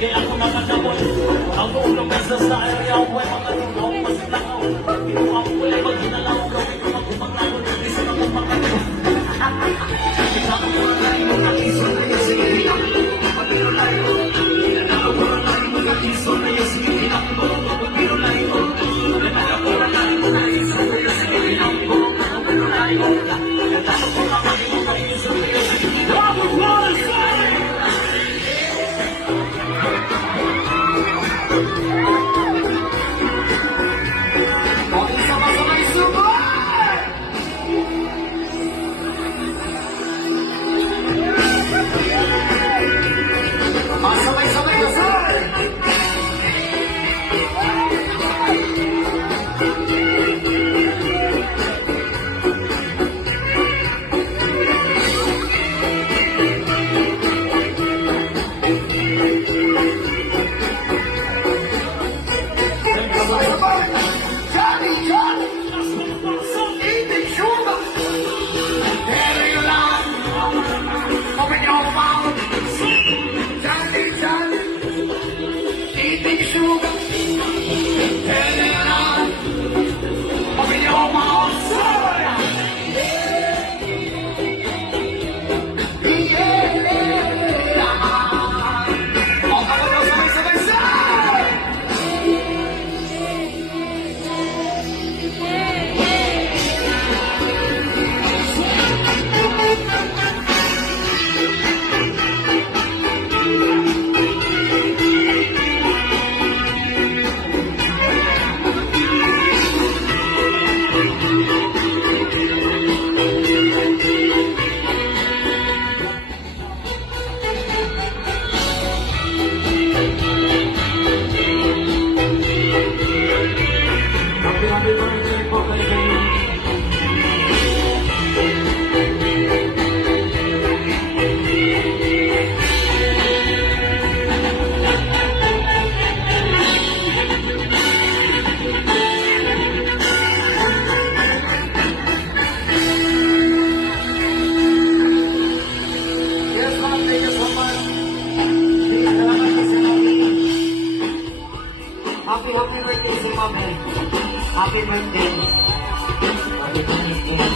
Kaya ako naman naman ang ulong sa style yaw ay mga tulong mas tao kinuha ko kulay pag ginalaw gawin ko magpapaglago isa na kong mga ikaw ang mga layo ng iso na yung sige pagpiro layo nanalo ko na yung mga iso na yung sige pagpiro layo nanalo ko na yung mga iso na yung sige pagpiro layo nanalo ko na yung mga iso na yung sige Happy birthday si Mami. Happy birthday. Happy birthday.